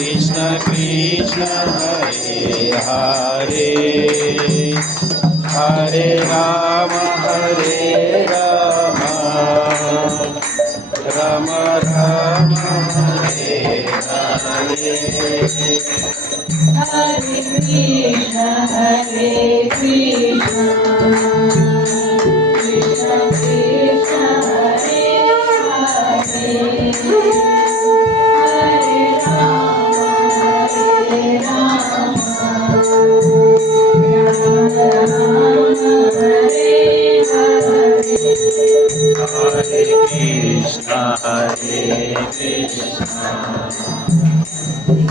Krishna Krishna Hare Hare Hare Rama Rama Rama Hare Hare Hare Krishna Krishna Krishna Hare Hare Hare Rama Rama Hare Hare Hare Krishna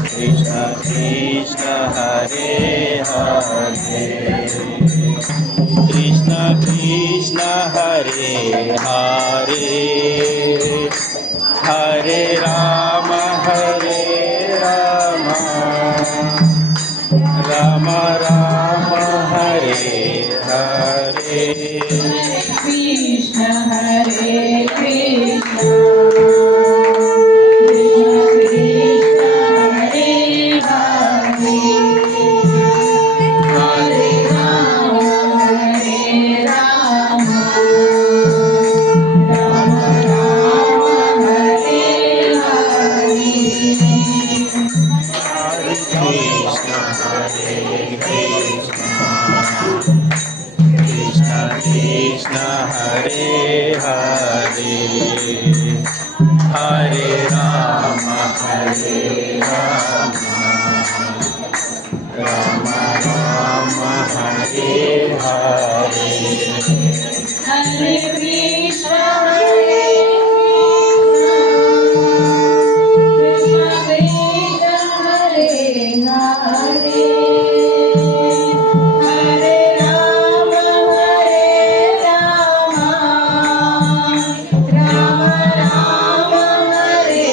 Krishna Krishna Hare Hare Krishna Krishna Hare Hare Hare Rama Rama Rama Hare Hare Krishna Krishna Krishna Hare Hare Hare Rama Rama Rama Hare Hare Hare Krishna Krishna Krishna Hare Hare Hare Rama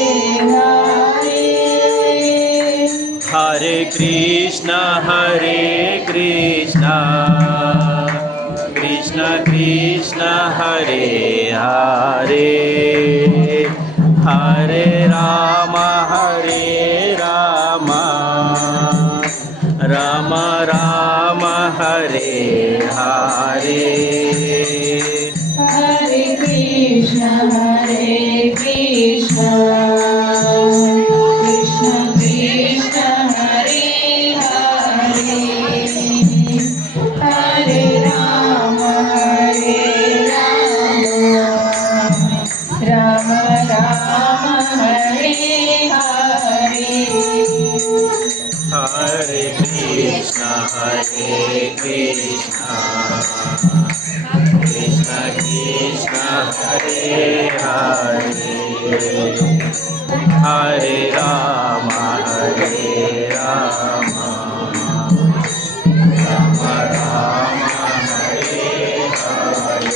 Rama Rama Hare Hare Hare Krishna Krishna Krishna Hare Hare Hare Rama Rama Rama Hare Hare Hare Krishna Krishna Krishna Hare Hare Hare Rama Rama Rama Hare Hare Hare Krishna Krishna Krishna Hare Hare Hare Rama Rama Rama Hare Hare Hare Krishna Krishna Krishna Hare Hare Hare Rama Rama Rama Hare Hare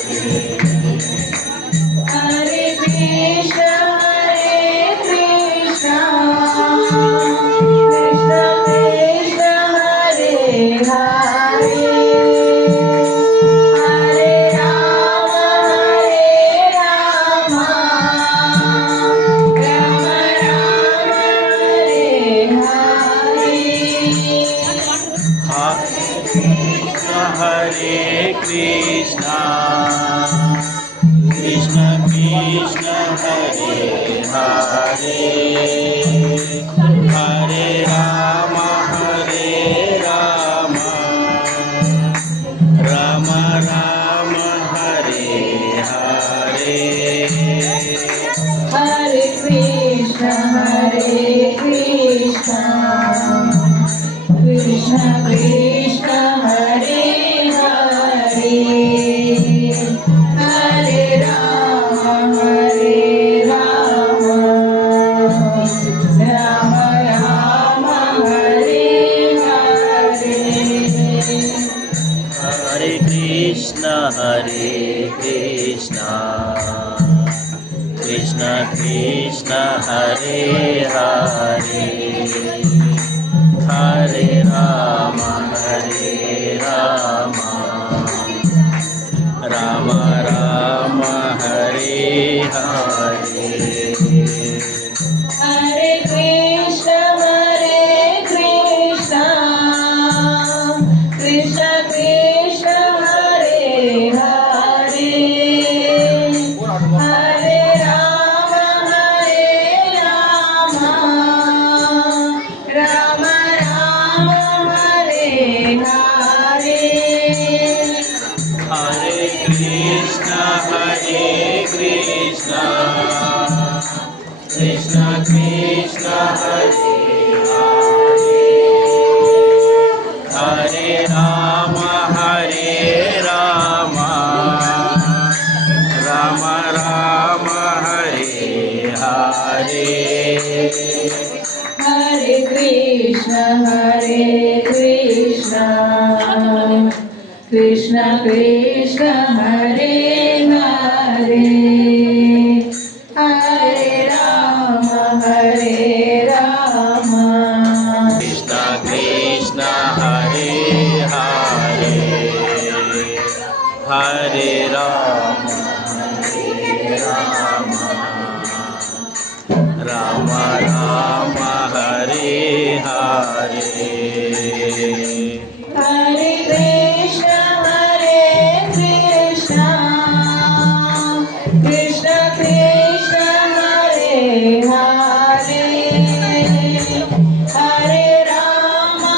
Hare Krishna Krishna Krishna Hare Hare Hare Rama Rama Rama Hare Krishna Krishna Krishna Hare Hare Hare Rama Rama Rama Hare Hare Hare Krishna Krishna Krishna Hare Hare Hare Rama Rama Rama Hare Hare Hare Krishna Krishna Krishna Hare Hare Hare Rama Rama Rama Hare Hare Hare Krishna Krishna Krishna Krishna Hare Hare Hare Rama Hare Rama Krishna Krishna Hare Hare Hare Rama Hare Rama Rama Rama Hare Hare Hare Krishna Krishna Krishna Hare Hare Hare Rama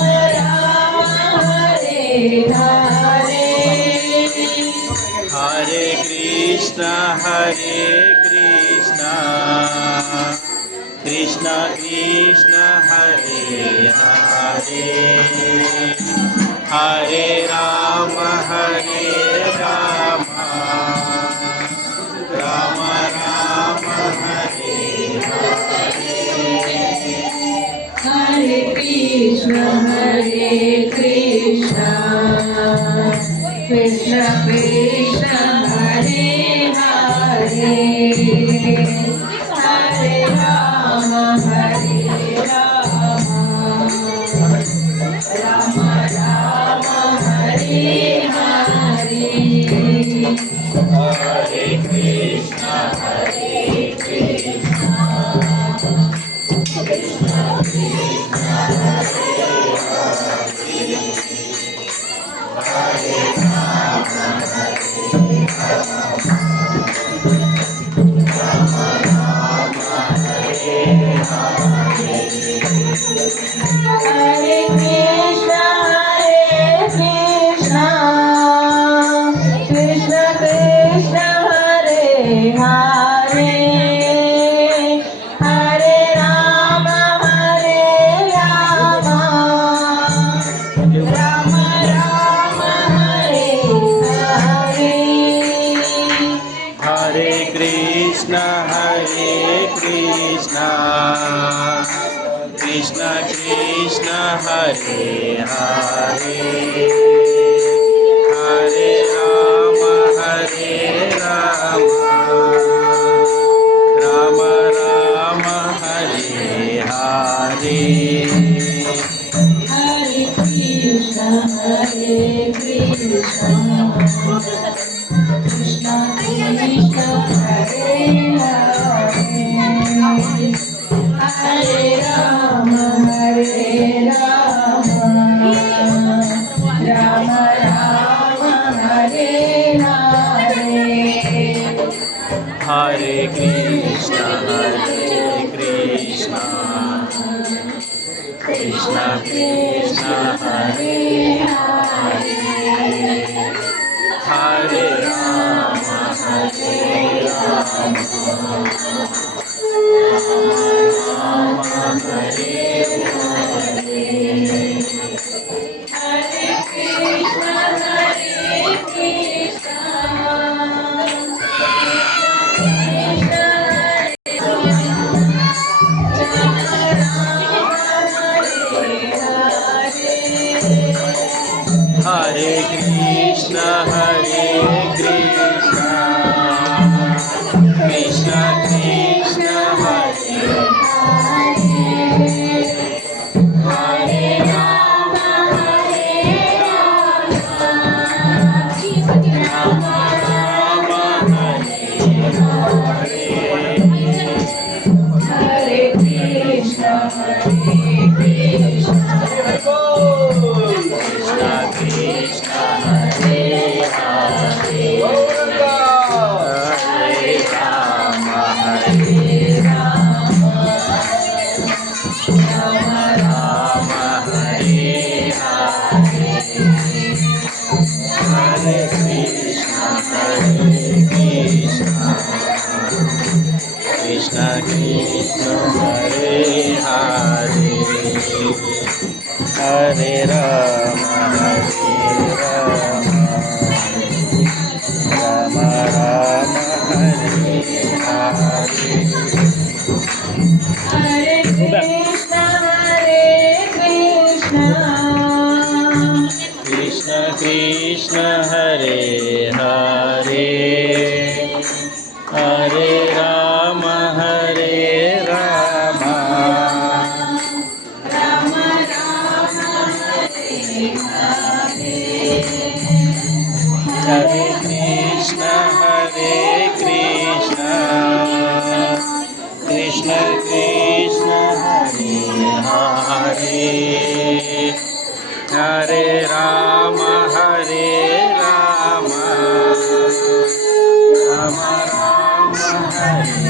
Rama Rama Hare Hare Hare Krishna Krishna Krishna Hare Hare Hare Rama Rama Rama Hare Hare Krishna Krishna Krishna Hare Hare Hare Rama Rama Rama Hare Hare Hare Krishna Hare Krishna Krishna Krishna Hare Hare Hare Rama Rama Rama Hare Hare Hare Krishna Krishna Krishna Hare Hare Hare Rama Rama Rama Hare Hare Hare Krishna Krishna Krishna Hare Hare Hare Rama Rama Rama Hare Hare Hare Krishna Krishna Krishna Hare Hare Rama Rama Hare Hare Krishna Hare Krishna Krishna Krishna Hare Hare Rama Rama Rama Hare Hare Krishna Krishna Krishna Hare Hare Hare Rama Rama Hare Hare Hare Krishna Krishna Krishna Hare Hare Hare Rama Rama Rama Hare Hare Ram हरे राम राम राम हरे हरे हरे कृष्ण कृष्ण कृष्ण हरे हरे हरे राम राम राम हरे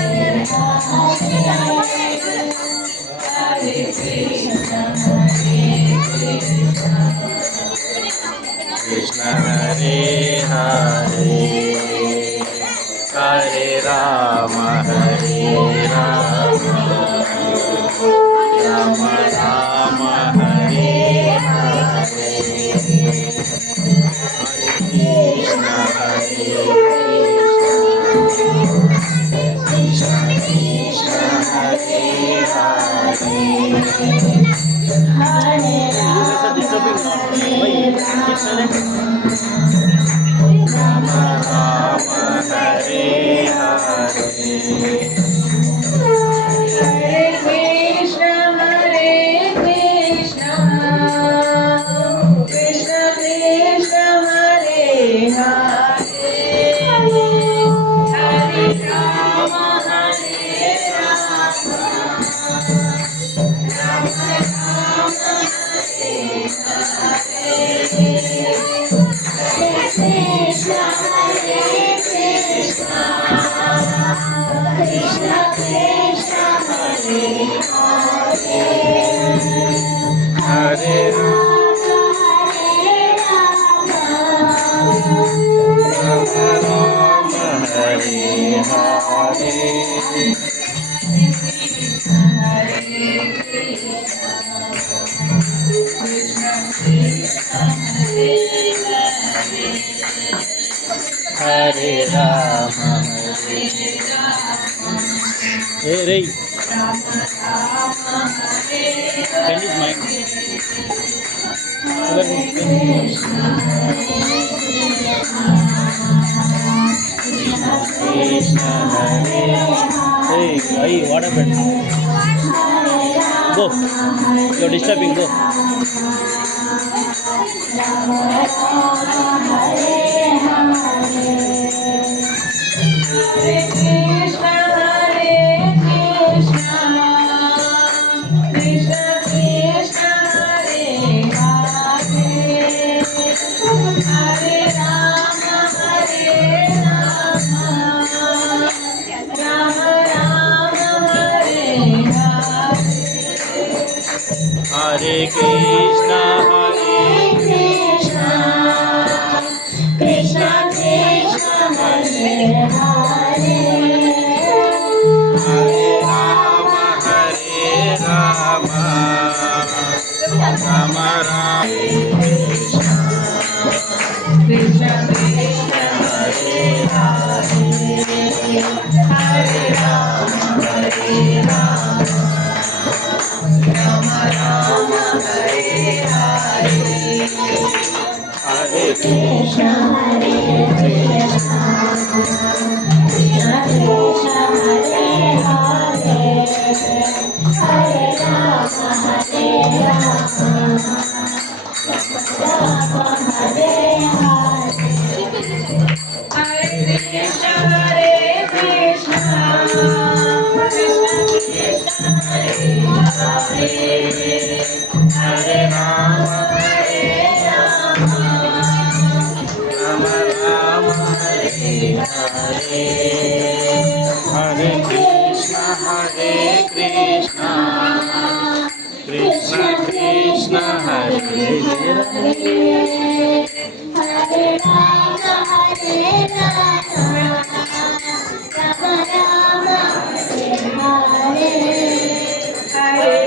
हरे कृष्ण हरे कृष्ण हरे हरे हरे राम राम राम हरे हरे कृष्ण कृष्ण कृष्ण हरे हरे हरे राम राम हरे हरे हरे कृष्ण कृष्ण कृष्ण हरे हरे हरे राम राम राम हरे हरे कृष्ण कृष्ण कृष्ण हरे हरे राम राम हरे हरे हरे राम हरे हे रे पेन इज माइंड कृष्ण हरे हे भाई what happened go you are disturbing go Hare Krishna, Krishna Krishna, Hare Hare, Hare Rama, Rama Rama, Hare Hare. Hare Krishna Krishna Krishna Hare Hare Hare Ram Ram Ram Krishna Krishna Hare Hare Rama Rama Hare Hare Krishna Hare Krishna Krishna Krishna Hare Hare Rama Hare Hare Krishna Krishna Krishna Hare Hare Ram Ram Hare Hare Hare Krishna Krishna Krishna Hare Hare Rama, Hare Rama, Rama Rama, Hare Hare.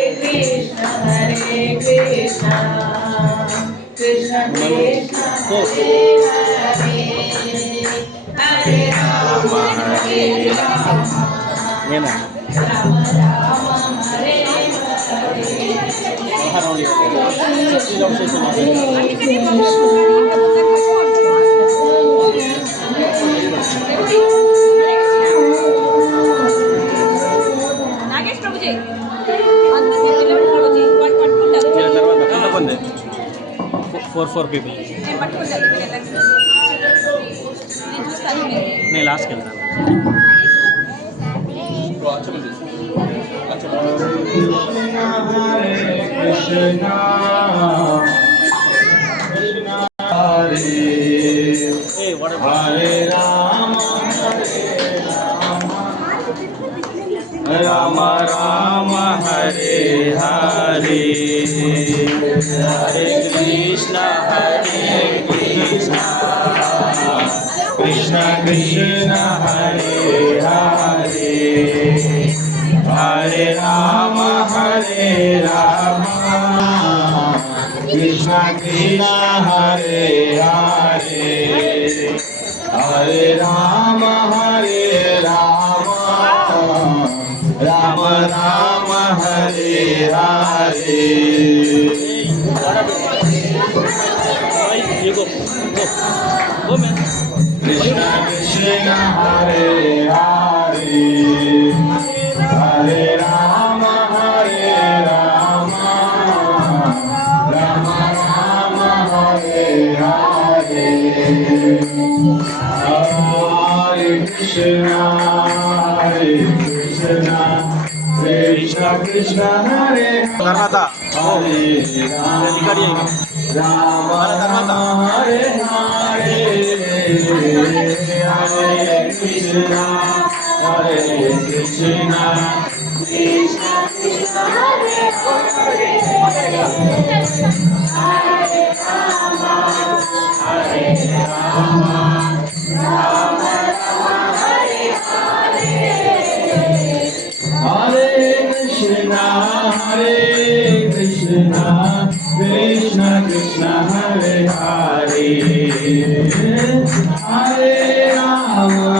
Hare Krishna, Krishna Krishna, Hare Hare, Hare Rama, Hare Rama, नेना Rama Rama, Hare Hare. For 4 people. నేను పట్టుకుంటాను నేను చూస్తాను నేను లాస్ట్కి వెళ్తాను. Hare Rama Rama Hare Hare Hare Krishna Krishna Krishna Hare Hare Hare Rama Krishna Krishna Hare Hare Hare Rama Rama Rama Hare Hare You go. Go man. Krishna Krishna Hare Hare Hare Rama Rama Rama Hare Hare Hare Krishna Krishna Krishna Hare తర్వాత Hare record చేయి. Rama Rama Hare Hare Hare Krishna Krishna Krishna Hare Hare Hare Krishna Krishna Krishna Hare Hare Hare Rama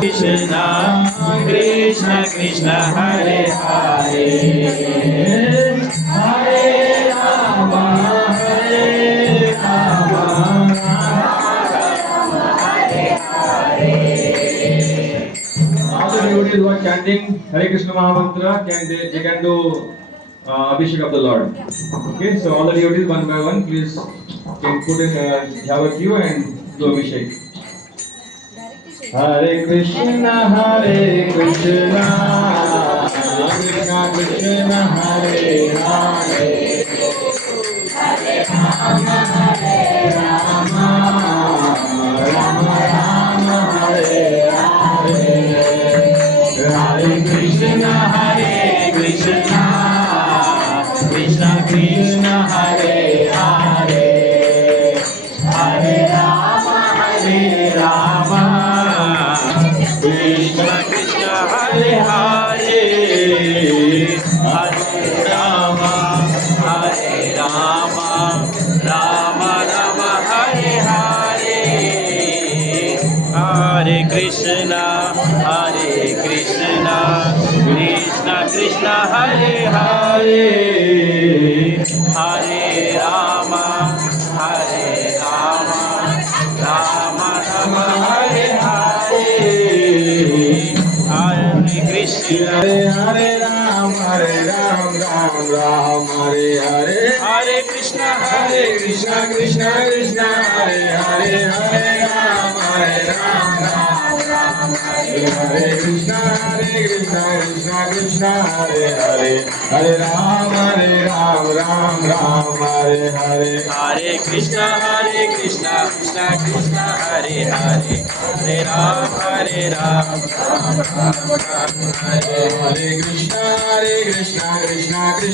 Krishna Krishna Krishna Hare Hare Hare Rama All the devotees who are chanting Hare Krishna Mahamantra they can do Abhishek of the Lord. Okay, so all the devotees one by one, please can put in have a queue and do Abhishek. Hare Krishna Krishna Krishna Hare Hare Hare Rama Rama Hare Hare Hare Krishna Krishna Krishna Hare Hare Hare Rama Krishna Krishna Hare Hare Hare Rama Rama Rama Hare Hare Hare Krishna Krishna Krishna Hare Hare Hare Rama Rama Hare Hare Hare Krishna Hare Ram Ram Hare Hare Hare Krishna Krishna Krishna Hare Hare Hare Ram Ram Hare Krishna Krishna Krishna Hare Hare Hare Ram Ram Hare Hare Hare Krishna Krishna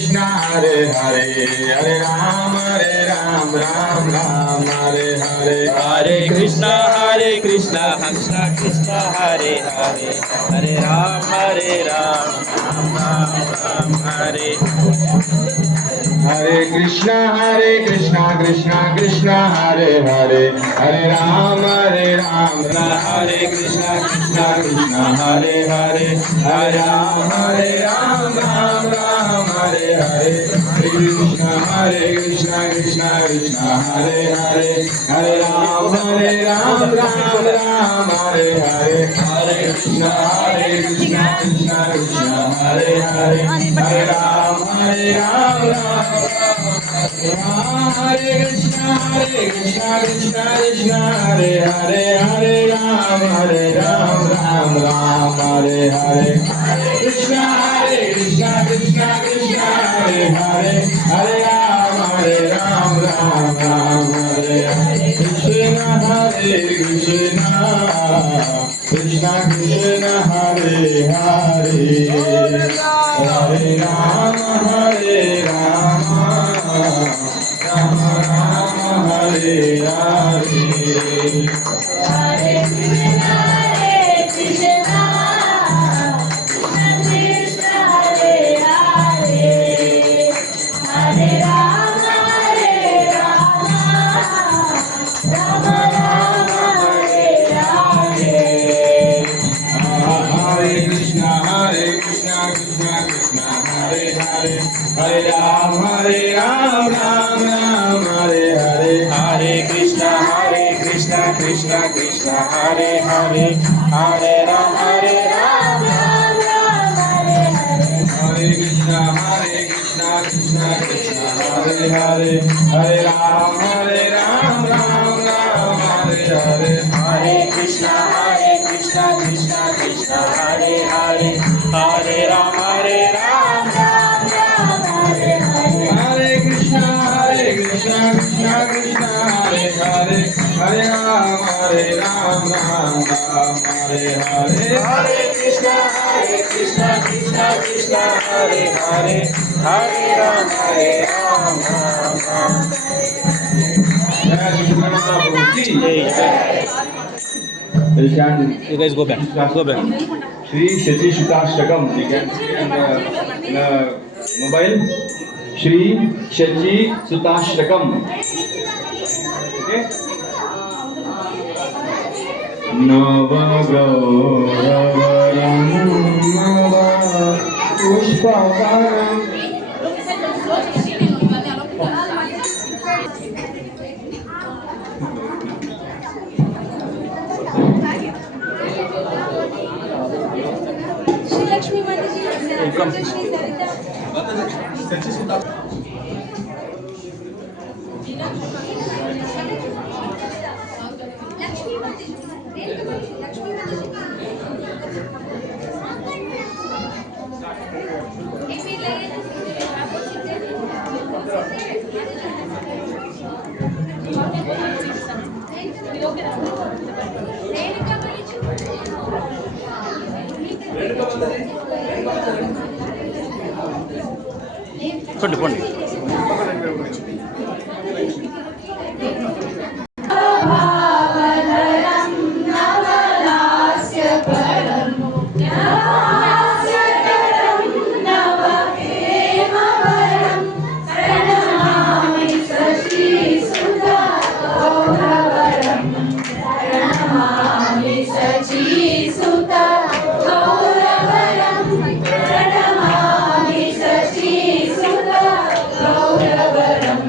Krishna Hare Hare Hare Ram Ram Hare Hare Krishna Krishna Krishna Hare Hare Hare Ram Ram Hare Hare Hare Krishna Krishna Krishna Hare Hare Hare Ram Ram Hare Hare Krishna Krishna Krishna Hare Hare Hare Ram Hare Krishna Krishna Hare Hare Hare Ram Ram Hare Hare Hare Krishna Krishna Krishna Hare Hare Hare Ram Ram Hare Hare Hare Krishna Krishna Krishna Hare Hare Hare Ram Hare Krishna, Krishna Krishna, Hare Hare, Hare Ram, Ram Ram, Hare Hare. Krishna, Krishna Krishna, Hare Hare, Hare Ram, Ram Ram, Hare Hare. Krishna, Hare Krishna, Krishna Krishna, Hare Hare, Hare Ram, Rama, Rama Rama, Hare Hare. Hare Krishna, Krishna Krishna, Hare Hare, Hare Rama, Rama Rama, Hare Hare. Hare Krishna, Krishna Krishna, Hare Hare, Hare Ram, Ram Ram, Hare Hare. Hare Krishna, Krishna Krishna, Hare Hare, Hare Ram, Ram Ram, Hare Hare. Hare Krishna, Krishna Krishna, Hare Hare, Hare Ram, Ram Ram, Hare Hare. Hare Krishna, Krishna Krishna, Hare Hare, Hare Ram, Ram Ram, Hare Hare. Hare Krishna, Krishna Krishna, Hare Hare, Hare Ram, Ram Ram, Hare Hare. Hare Krishna, Krishna Krishna, Hare Hare, Hare Ram, Ram Ram. Jai Shri Krishna Prabhu ki. Hey, You can you guys go back. Go back. Shri Shachi Sutashtakam. You can see in the mobile. Shri Shachi Sutashtakam. Okay. Navagauravam Nava Pushpavaram. Shri Lakshmi Mataji, Shri Sarita. Lakshmi Mataji, Lakshmi Mataji. Put it. भावधरं नवलास्यकरं नवहास्यकरं नवहेमवरं प्रणमामि शचीसुता गौरवरं प्रणमामि शचीसुता गौरवरं प्रणमामि शचीसुता गौरवरं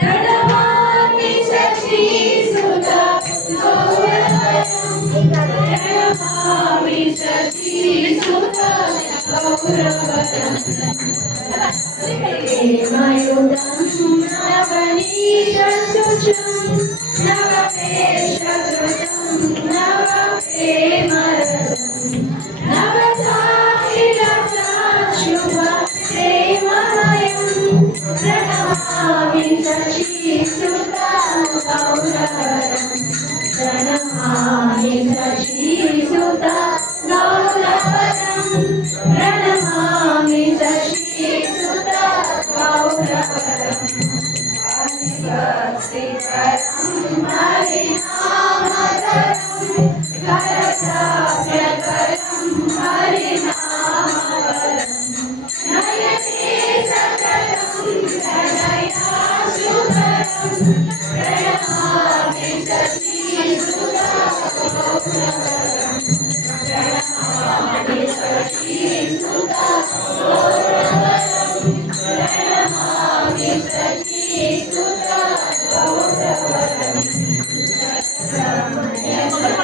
प्रणमामि शचीसुता गौरवरं प्रणमामि शचीसुता गौरवरं हेमयुतं नवनीतशुचं नवकेशकृतं नवप्रेमरसं नवसाहिलसाशुभप्रेममयं प्रणमामि शचीसुता गौरवरं प्रणमामि शचीसुता गौरवरं प्रणमामि शचीसुता गौरवरं हरिभक्तिकरं हरिनामकरं करसाप्यकरं हरिनामकरं नयने सकलं प्रणयाशुकरं प्रणमामि शचीसुता गौरवरं प्रणमामि शचीसुता गौरवरं प्रणमामि शचीसुता गौरवरं रम्यकथापहरं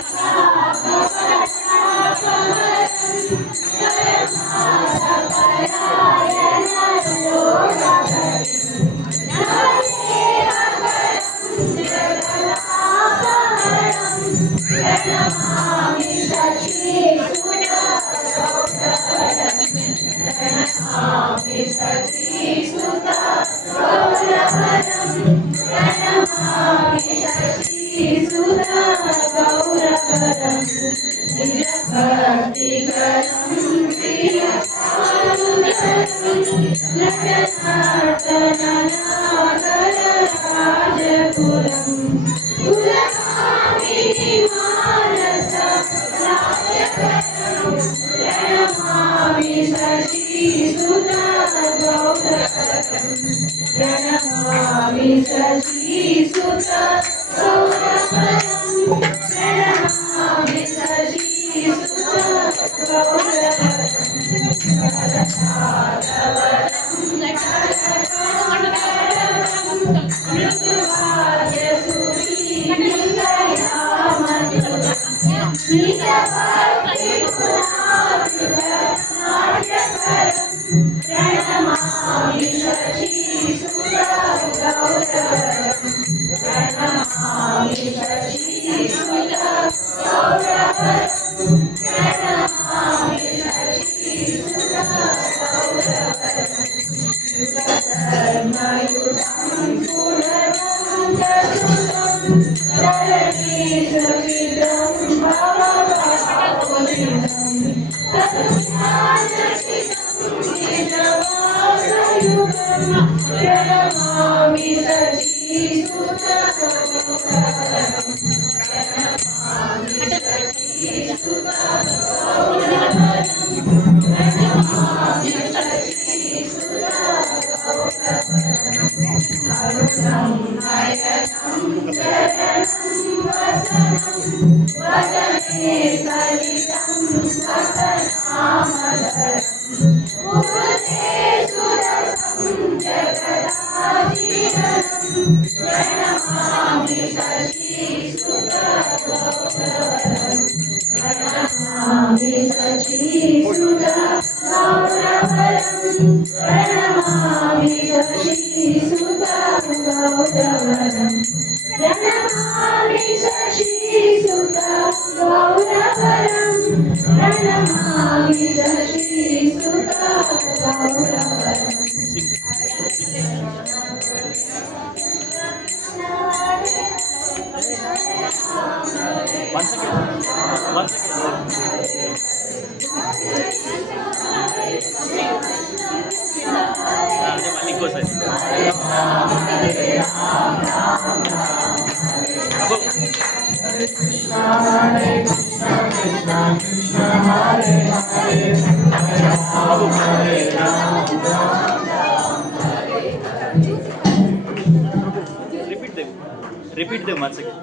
Repeat them once again.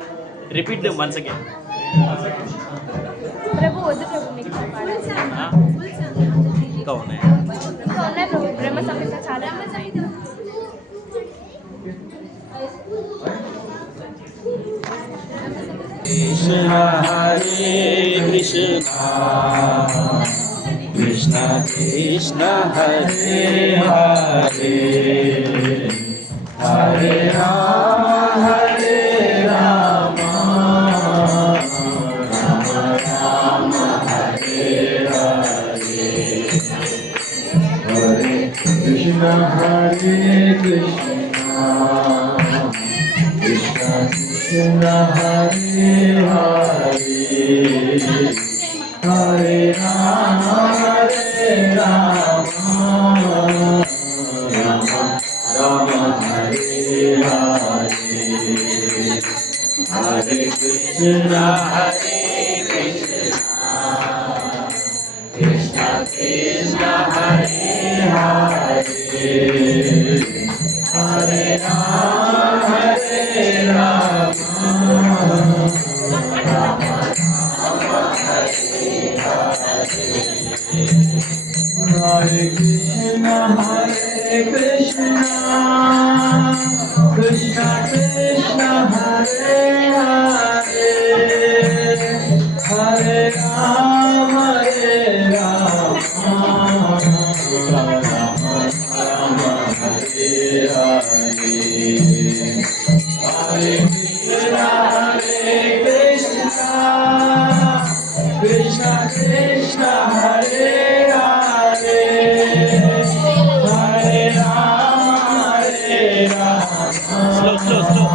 Repeat them once again. ప్రభు వద్దు ప్రభు మీకు పాడాలి. ఇంకా ఉన్నాయి. ఇంకా ఉన్నాయి ప్రభు బ్రహ్మ సంహిత చాలా Krishna Hare Krishna Krishna Krishna Hare Hare Hare Rama Hare Rama Rama Rama Hare Hare Hare Krishna Hare Krishna Krishna Krishna Hare Hare Hare Rama Hare Rama Rama Rama Hare Hare Hare Krishna Hare Krishna Krishna Krishna Hare Hare Hare Rama Hare Rama Rama Rama Hare Hare Krishna Krishna Krishna Hare Hare Hare Rama Rama Rama Hare Hare Hare Krishna Krishna Krishna Hare Hare Hare Rama Slow, slow, slow.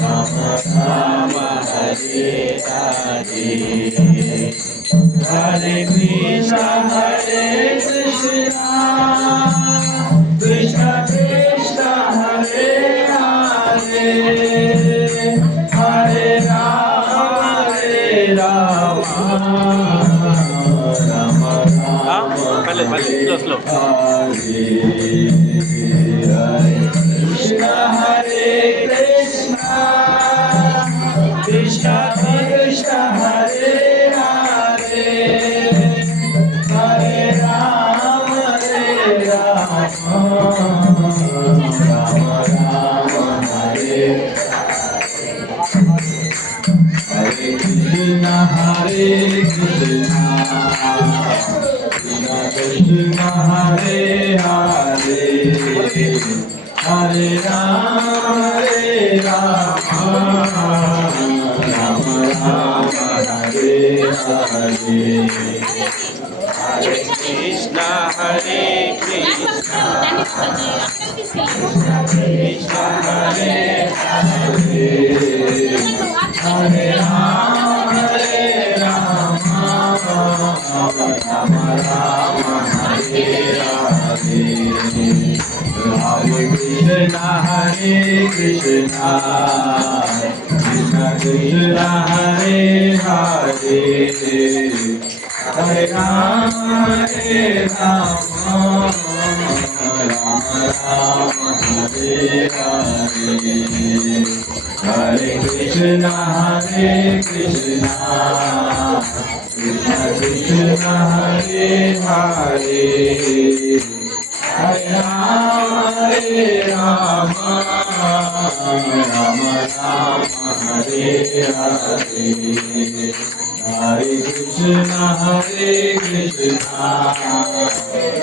Rama Rama Hare Hare Hare Hare Krishna, Krishna Krishna, Hare Hare, Hare Rama, Rama Rama, పర్లేదు పర్లేదు slow Krishna, Hare Krishna, Krishna Krishna, Hare Hare, Hare Rama, Rama Rama, Hare Hare Krishna, Hare Krishna, Krishna Krishna, Hare Hare, Hare Rama, Rama Rama, Hare Hare. Hare Krishna, Hare Krishna, Krishna Hare Hare, Hare Rama, Rama Rama, Hare Hare. Hare Krishna, Hare Krishna, Krishna Krishna, Hare Hare, Hare Rama, Rama Rama, Hare Hare. Hare Krishna, Hare Krishna, Krishna Krishna, Hare Hare, Hare Rama, Rama Rama, Hare Hare. Hare Krishna, Hare Krishna,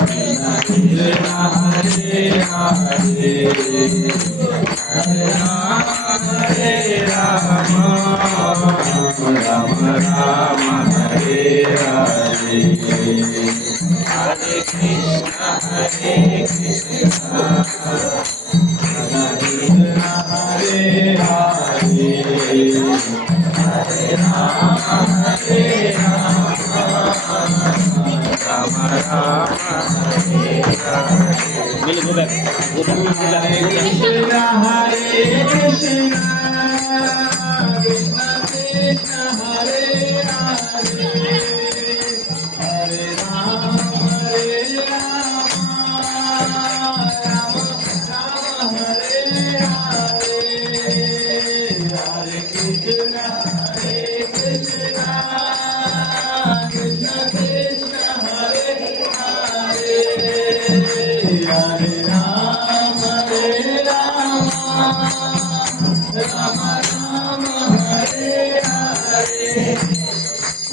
Krishna Krishna, Hare Hare, Hare Rama, Rama Rama, Hare Hare. Hare Krishna, Hare Krishna, Krishna Krishna, Hare Hare, Hare Rama, Rama Rama, Hare Hare. We'll go back. Go back. Hare Krishna, Hare Krishna, Krishna Krishna, Hare Hare, Hare Rama, Rama Rama, Hare Hare. Hare Krishna, Hare Krishna, Krishna Krishna, Hare Hare, Hare Rama, Rama Rama, Hare Hare.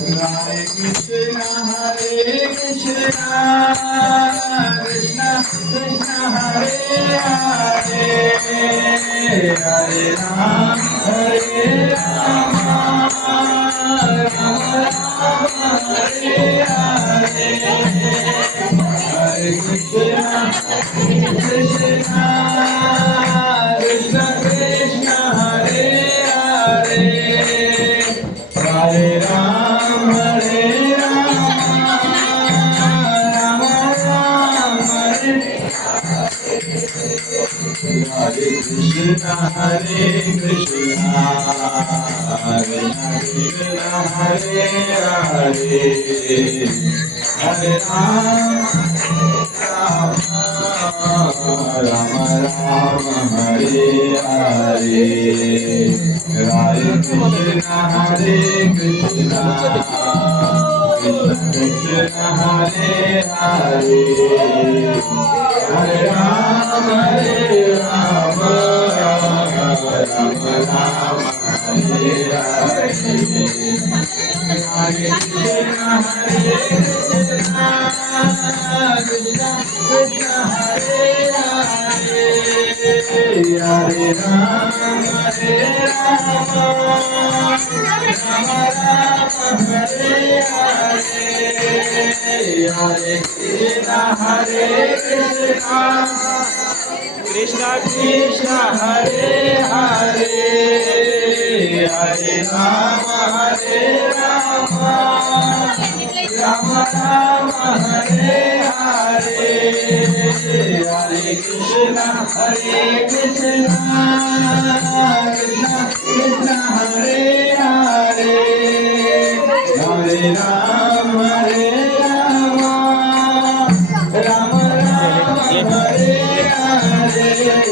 Hare Krishna, Hare Krishna, Krishna Krishna, Hare Hare, Hare Rama, Rama Rama, Hare Hare. Hare Krishna, Krishna Krishna Krishna, Hare Hare, Hare Rama, Rama Rama, Hare. Hare Krishna, Hare Krishna, Krishna Krishna, Hare Hare, Hare Rama, Rama Rama, Hare Hare. Hare Krishna, Hare Krishna, Krishna Krishna, Hare Hare, Hare Rama, Rama Rama, Hare Hare. Hare Krishna, Hare Krishna, Krishna Krishna, Hare Hare, Hare Rama, Rama Rama, Hare Hare. Hare Krishna, Hare Krishna, Krishna Krishna, Hare Hare, Hare Rama, Ram Ram Hare Hare Hare Krishna Krishna Krishna Hare Hare Hare Ram Ram Ram Hare Hare Hare Krishna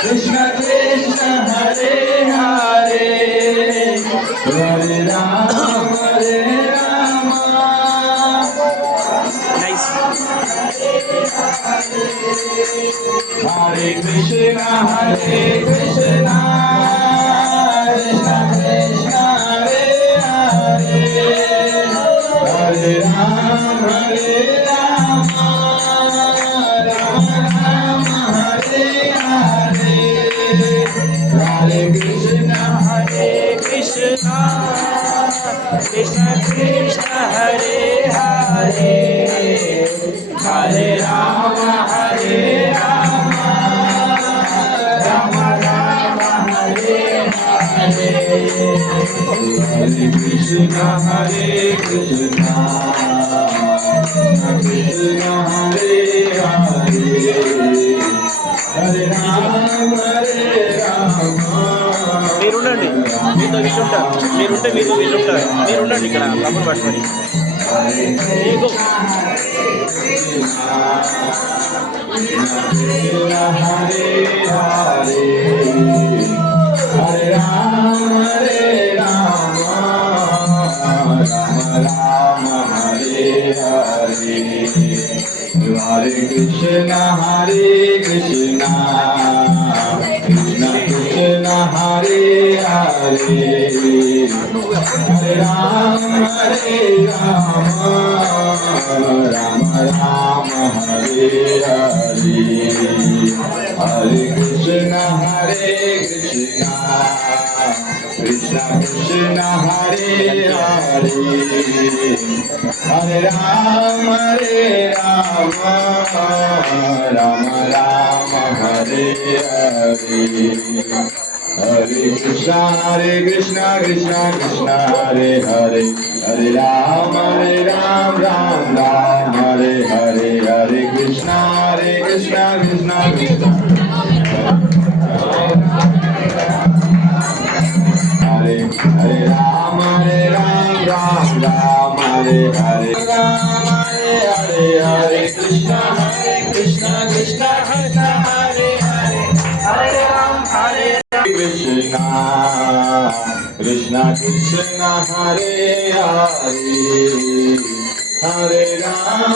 Krishna Krishna Hare Hare Hare Ram Nice. Hare Krishna Krishna Krishna Hare Hare Hare Ram Ram Ram Hare Hare Hare Krishna Krishna Krishna Krishna Hare Hare Hare Rama Rama Rama Hare Hare Hare Krishna Krishna Krishna Hare Hare Hare Ram మీరుండండి మీతో వీళ్ళుంటారు మీరుంటే మీతో వీళ్ళుంటారు మీరుండండి ఇక్కడ డబ్బులు పట్టుకొని మీకు Hare Hare Hare Rama Rama Rama Hare Hare Hare Krishna Krishna Krishna Hare Hare Hare Rama Rama Rama Hare Hare Hare Krishna Krishna Krishna Hare Hare Hare Rama Rama Rama Hare Hare Hare Krishna Krishna Krishna Hare Hare Hare Rama Ram Ram Hare Hare Hare Krishna Krishna Krishna Hare Hare Rama Ram Ram Hare Hare Rama Hare Hare Krishna Krishna Krishna Hare Hare Hare Ram Hare Krishna Krishna Krishna Hare Hare Hare Rama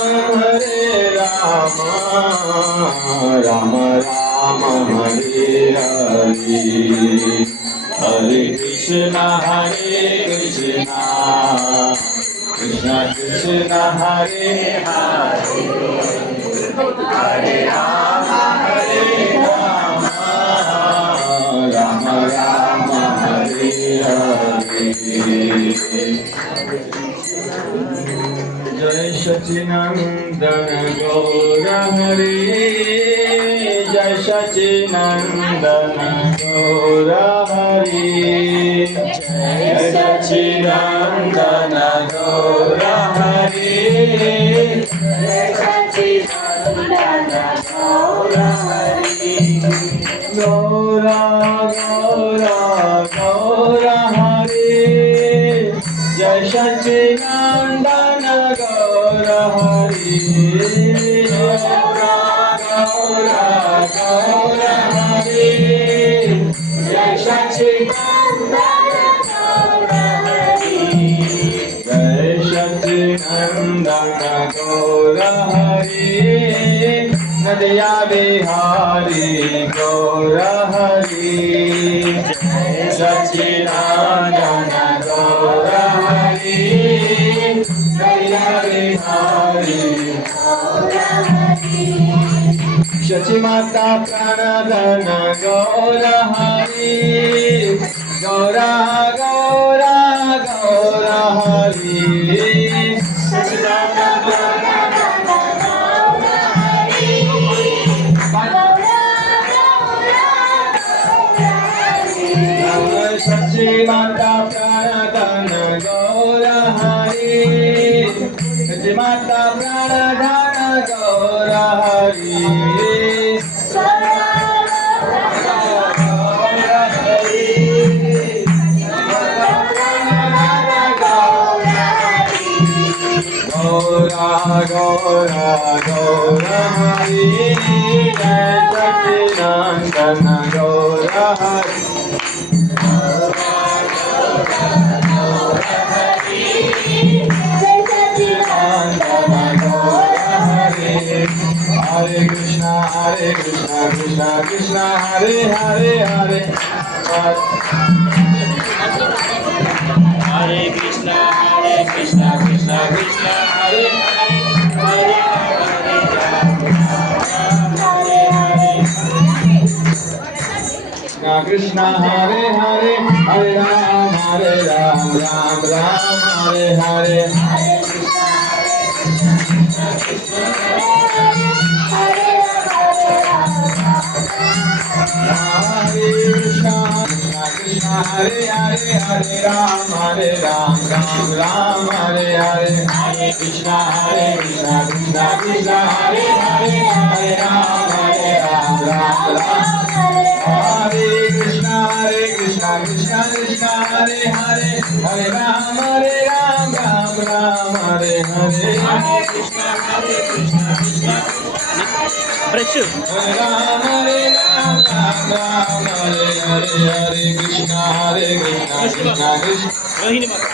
Rama Rama Hare Hare Hare Krishna Krishna Krishna Hare Hare Hare Rama Rama Rama Hare Hare Jai Sachinandan Gaura Hare Jai Sachinandan Gaura Hare Jai Sachinandan Gaura Hare Jai Sachinandan Gaura Hare Gaura Gaura Gaura Hare Jai Sachinandan Gaura Hare Gaura Gaura Gaura Hare Jai Sachinandan Gaura Hare Jai Sachinandan Gaura Hare Nadiya Bihari Gaura Hare Jai Sachinandan Gaura Hare Nadiya Bihari Gaura Hare Shachi Mata Pranadana Gaura Hare Gaura Gaura Gaura Hare Shachi Mata Pranadana Gaura Hare Gaura Gaura Gaura Hare Shachi माता प्राणधन गौर हरि शची माता प्राणधन गौर हरि गौरा गौरा गौरा हरि जय सच्चिदानंद गौरा हरि हरे कृष्णा कृष्णा कृष्णा हरे हरे हरे हरे कृष्णा कृष्णा कृष्णा हरे हरे कृष्णा हरे हरे हरे राम राम राम हरे हरे हरे कृष्णा कृष्णा हरे हरे हरे राम राम राम हरे हरे हरे कृष्णा कृष्णा कृष्णा हरे हरे हरे राम राम हरे Krishna Krishna Krishna Hare Hare Hare Ram Ram Hare Hare Hare Krishna Krishna brush हरे राम राम हरे हरे हरे कृष्णा कृष्णा कृष्णा रोहिणी माता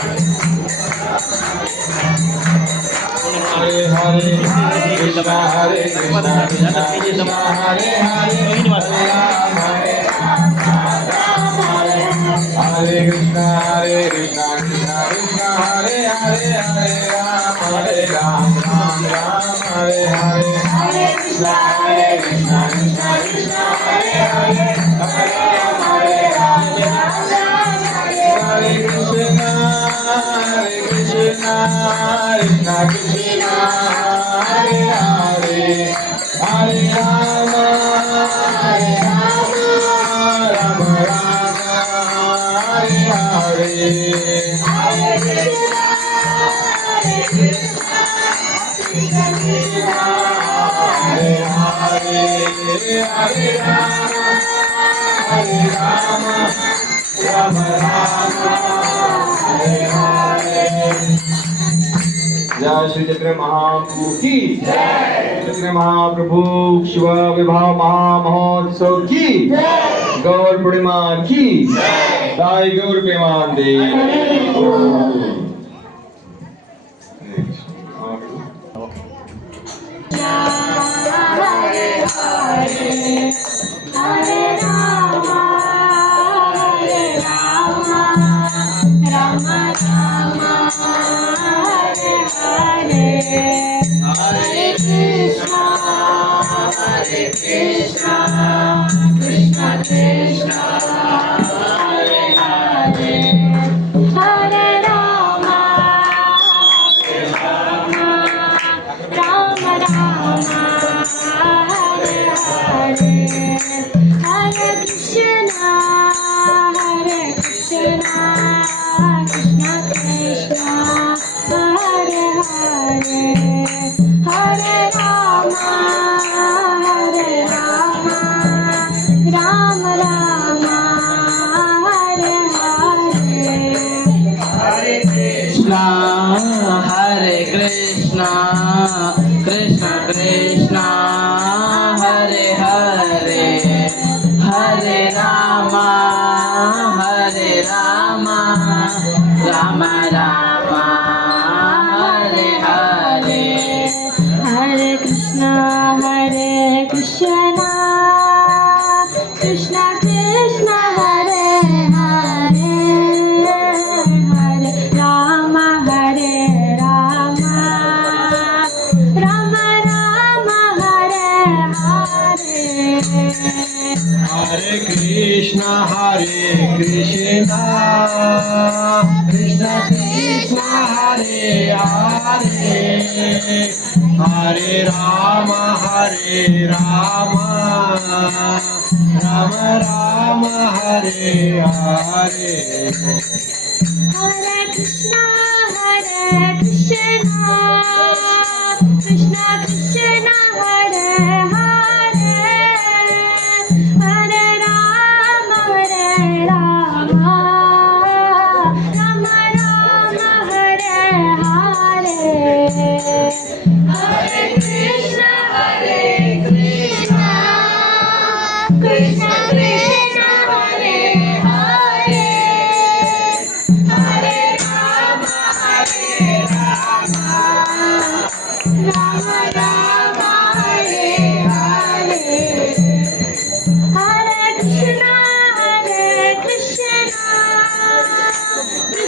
हरे हरे कृष्णा कृष्णा कृष्णा हरे हरे रोहिणी माता हरे कृष्णा कृष्णा कृष्णा हरे हरे हरे राम राम हरे हरे हरे कृष्णा कृष्णा कृष्णा हरे हरे हरे कृष्णा कृष्णा कृष्णा हरे हरे हरे राम राम हरे हरे हरे हरे हरे राम राम राम हरे हरे जय श्री चैतन्य महाप्रभु की जय चैतन्य महाप्रभु शिव विवाह महामहोत्सव की जय गौर पूर्णिमा की जय दाई गौर प्रेमानंदे Hare Krishna, Krishna Krishna, Hare Hare, Hare Rama, Rama Rama, Hare Hare. Hare Krishna, Krishna Krishna, Hare Hare, Hare Rama, Rama Rama, Hare Hare. Hare Krishna, Krishna Krishna Hare Hare Hare Rama Rama Rama Hare Hare Hare Krishna Krishna Krishna Hare Hare Hare Rama Rama Rama Hare Hare Hare Krishna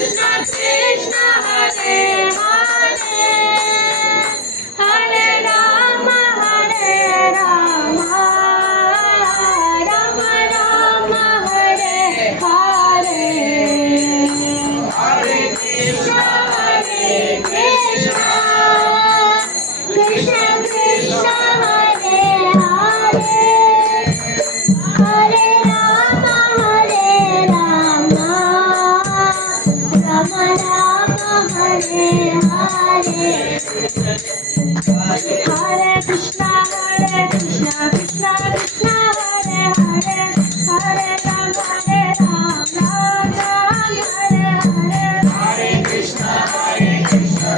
Krishna Krishna Hare Hare Hare Rama Rama Rama Hare Hare Hare Krishna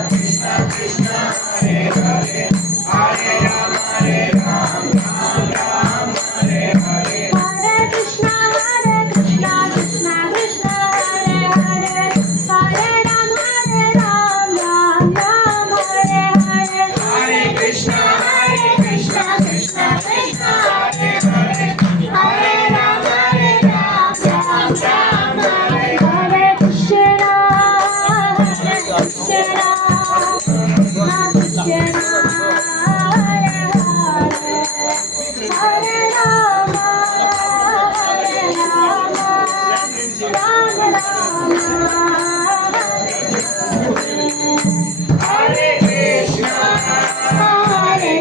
Krishna Krishna Hare Hare Hare Rama Rama Rama Hare Hare Hare Krishna Krishna Krishna Hare Hare Hare Rama Rama Rama Hare Hare Hare Krishna Krishna Krishna Hare Hare Hare Rama Rama Hare Hare Hare Krishna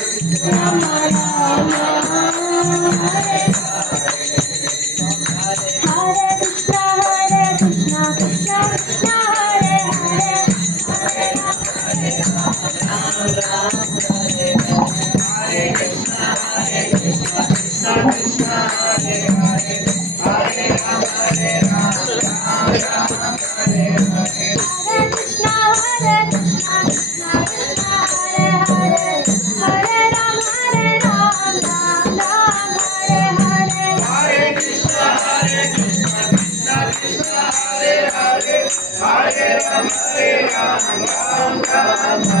Krishna Krishna Hare Hare Hare Rama Hare Hare Hare Krishna Krishna Krishna Hare Hare Hare Rama Hare Hare Hare Krishna Krishna Krishna Hare Hare Hare Rama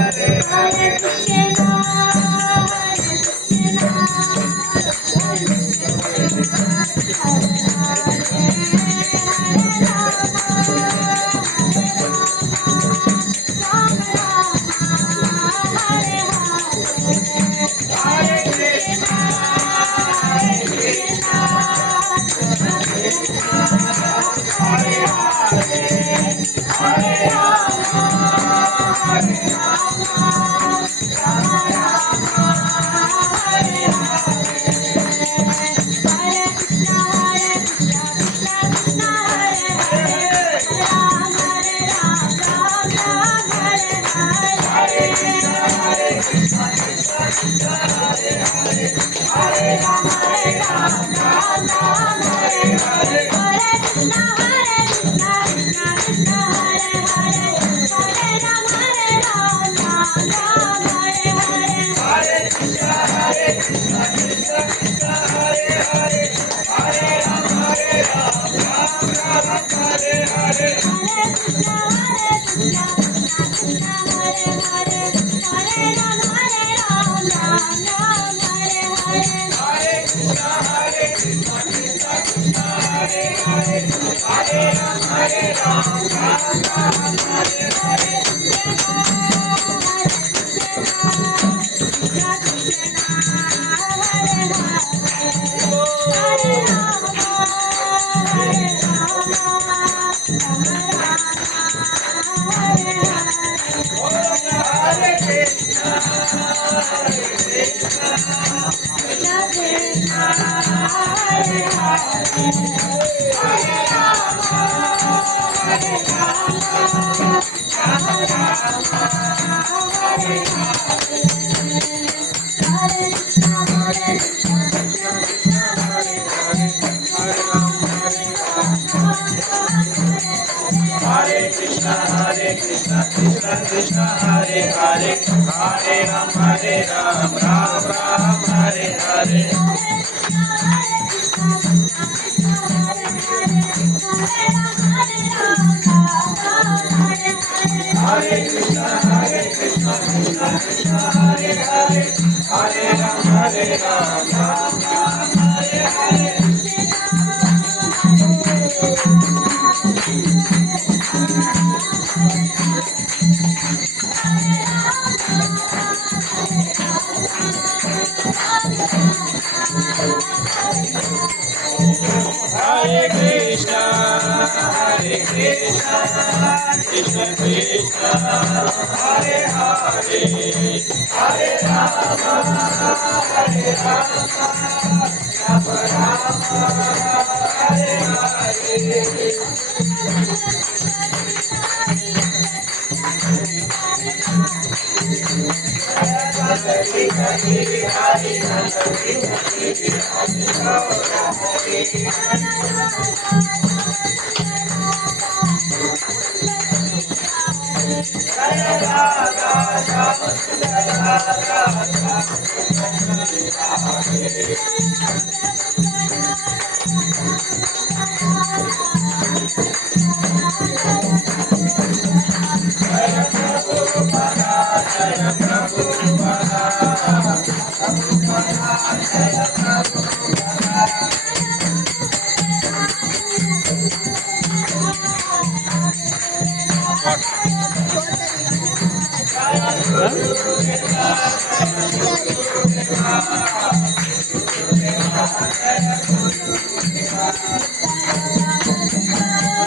Hare Krishna Hare Rama Hare Krishna Krishna Krishna Hare Hare Hare Rama Rama Rama Hare Hare Krishna Krishna Krishna Hare Hare Hare Hare Hare Krishna, Hare Krishna, Krishna Krishna, Hare Hare, Hare Rama, Hare Rama, Rama Rama, Hare Hare.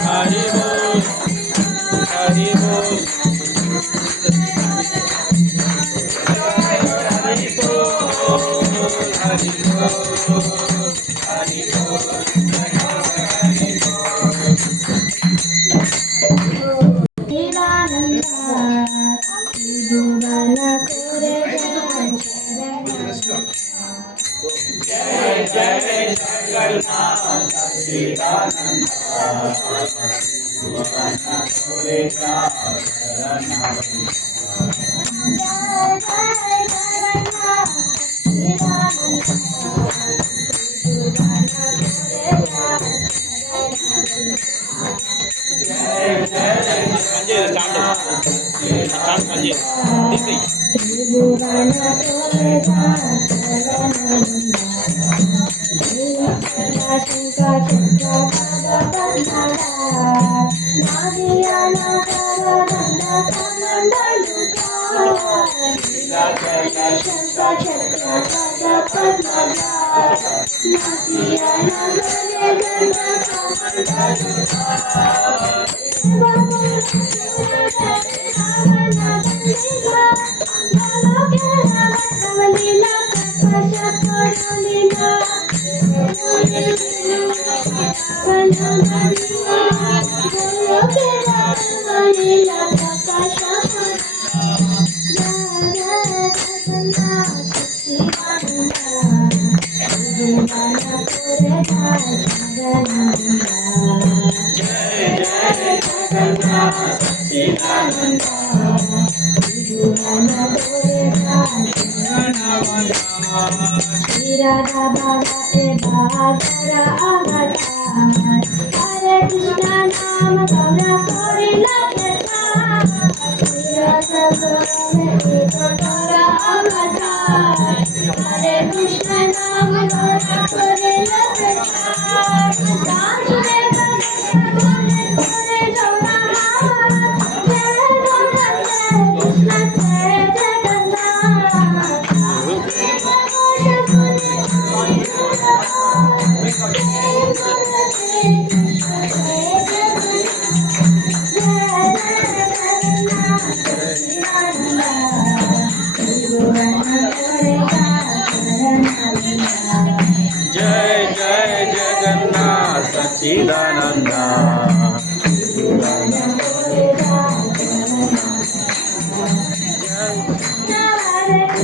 Hari Bol, Hari Bol, Hari Bol, Hari Bol, Hari Bol. Sanjay, stand Sanjay. This way.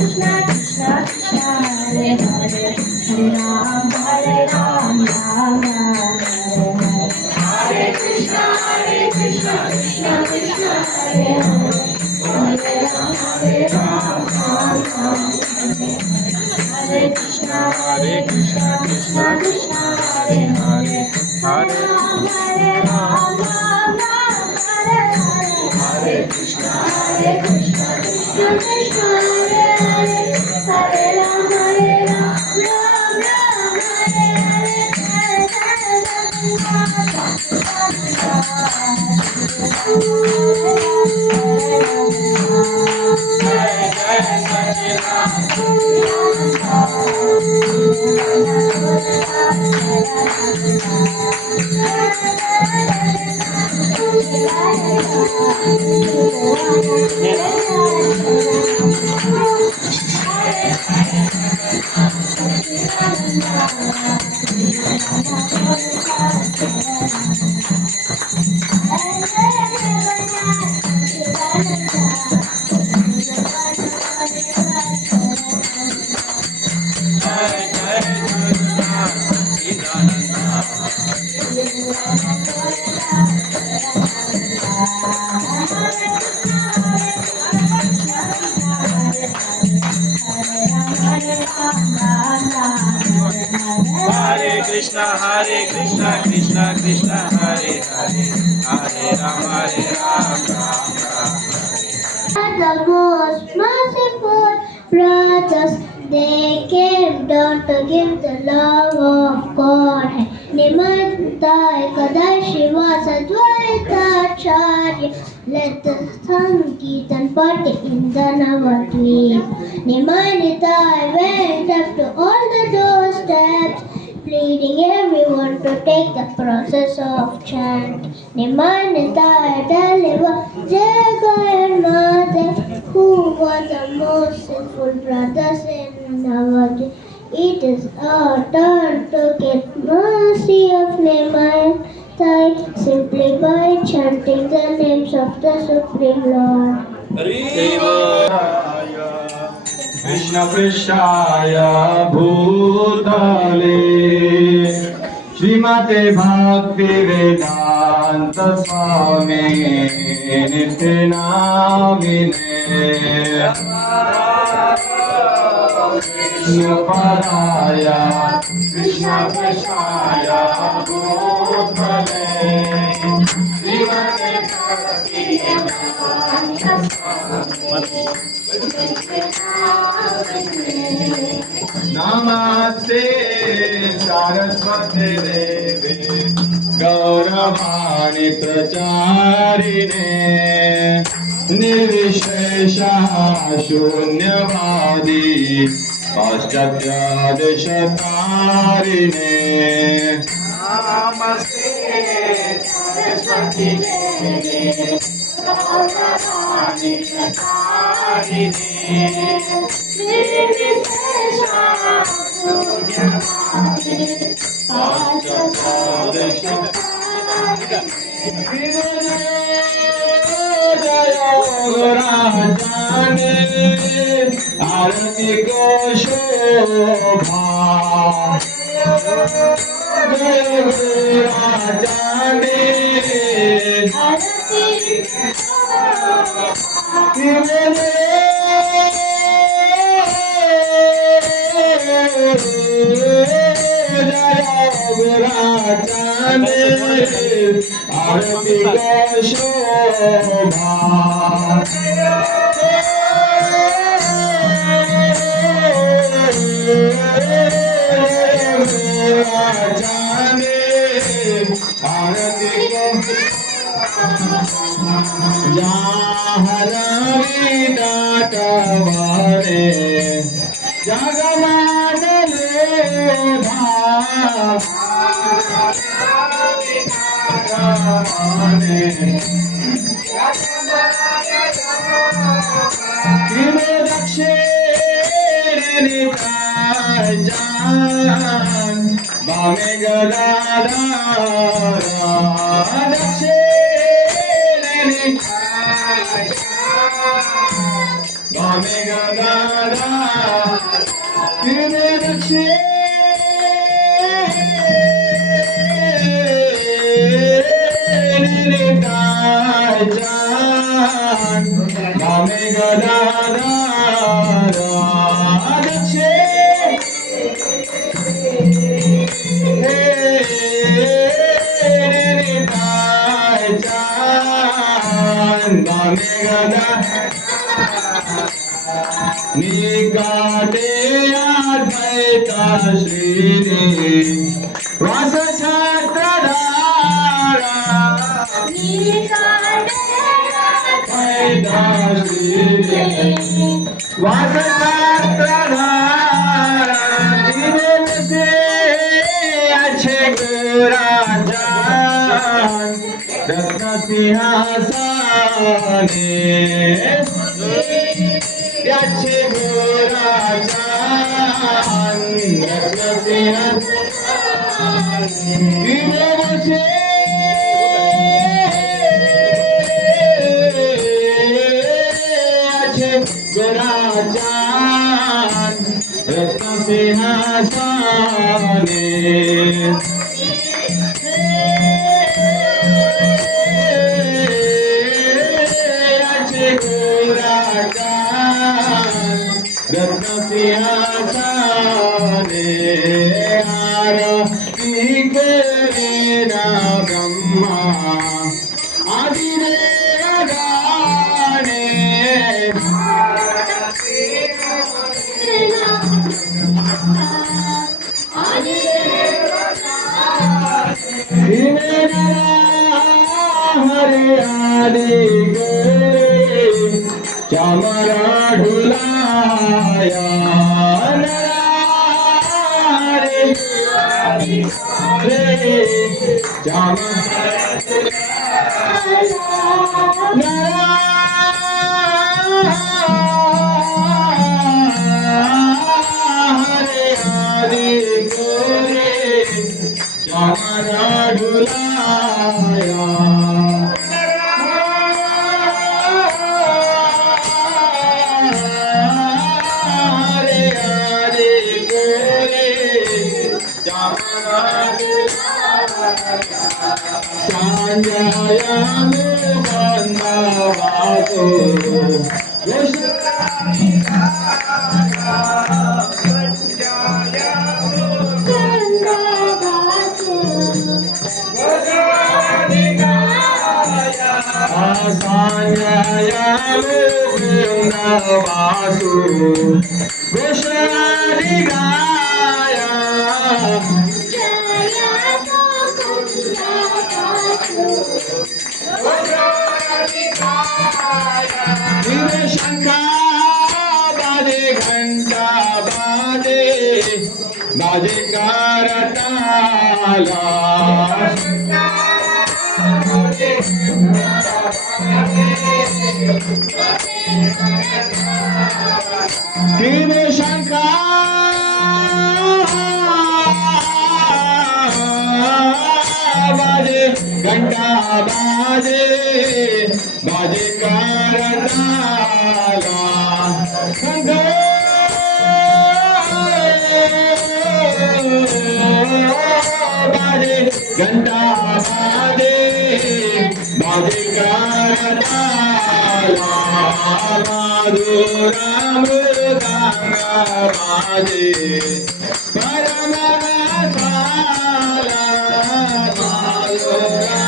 Krishna Krishna Krishna Hare Hare Hare Ram Rama Hare Hare Hare Krishna Krishna Krishna Hare Hare Hare Ram Rama Hare Krishna Krishna Krishna Hare Hare Hare Ram Hare Hare Krishna Krishna Krishna Hare Hare Hare Ram Ram Ram Hare Hare Krishna Krishna Krishna Hare Hare Hare Ram Ram The most merciful brothers, they came down to give the love of God. Nimantai Kadai Shiva Sadvaita Acharya, let the Sankirtan party in the Navadvip. Nimanitai went up to all the doorsteps, pleading everyone to take the process of chant. Nimanitai delivered Jagai and Mahadev, who were the most sinful brothers in Navadvip. It is our turn to get mercy of Nimanitai simply by chanting the names of the Supreme Lord. Krishna पृष्ठाय भूतले श्रीमते भक्ति वेदांत स्वामी नित्य नामिने कृष्णपराय कृष्ण पृष्ठाय भूतले श्रीमते भक्ति नमस्ते सरस्वती देवी गौरवाणी प्रचारिणे निर्विशेषः शून्यवादी पाश्चात्यादशतारिणे नमस्ते सरस्वती देवी गौरवाणी प्रचारिणे आरती को शोभा जय राजाने आरती को शोभा जाने आरती को जाहरावी दाटवारे जगमाडले भाने किमे दक्षिण जान बामे गदाधारा दक्षिण बामे गदाधा तिने रक्षे निताचान गामे गदाधा रक्षे निगाटे अद्वैता श्रीने वास छत्रधारा अद्वैता श्रीने वास छत्रधारा दिन से अच्छे गोराजान रत्न सिंहासने अच्छे गोराजान रत्न सिंहासने अच्छे गोराजान रत्न सिंहासने रत्न सिंहासने आरती करे ना ब्रह्मा आदि गाने हरे आदि गोरे चामरा ढुलाया रे हरे आदि गोरे चामरा ढुलाया Sanjayam Bandavato Sanjayam Bandavato Goshadigaya शंखा बाजे घंटा बाजे बाजे कारताला तीन शंखा बाजे घंटा बाजे बाजे कारताला बाजे घंटा बाजे बाजे कारताला माधुरा मृदंगा बाजे परम रसाला माधुरा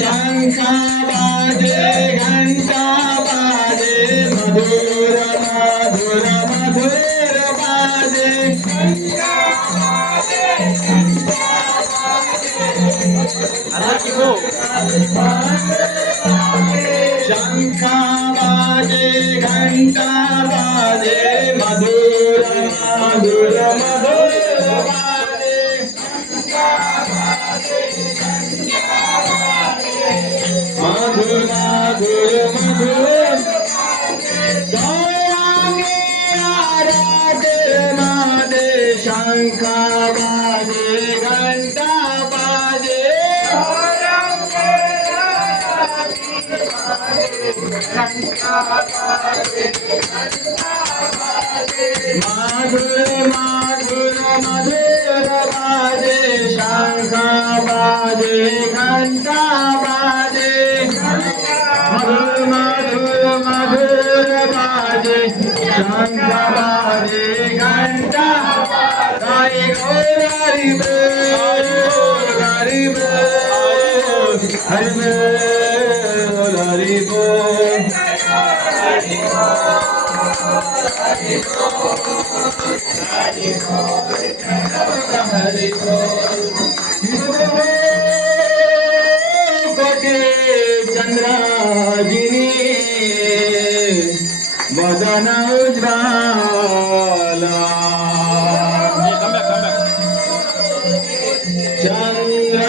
शंखा बाजे घंटा बाजे मधुर मधुर मधुर बाजे शंखा बाजे घंटा बाजे मधुर मधुर मधुर बाजे मधुर मधुर मधुर गौरांगी राधे माधे शंखा बाजे घंटा बाजे माधुर माधुर मधुर बाजे शंख बाजे घंटा बाजे मधुर मधुर मधुर बाजे शंख बाजे घंटा गाई हरि बोल हरि बोल हरि बोल हरि बोल कोटे चंद्राजिनी वदन उज्ज्वला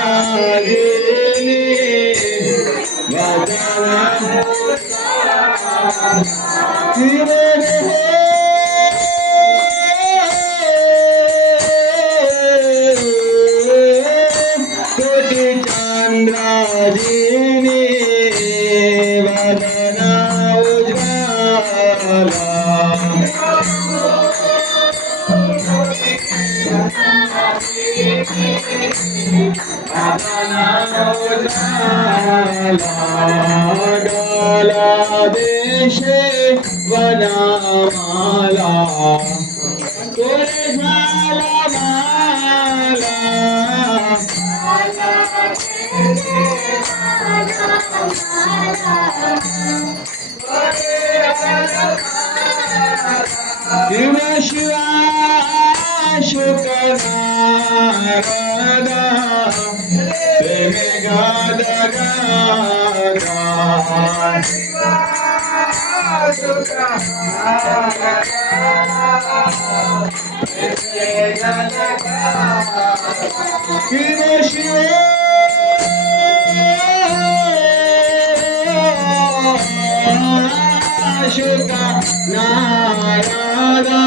चंद्राजिनी कोटि चंद्राजिनी वदन उज्ज्वला गाला देशे वनमाला कोरे ज्वाला माला शिव शिवा शुकनारदा प्रेमे गादा गादा शिव शिव शुका नारादा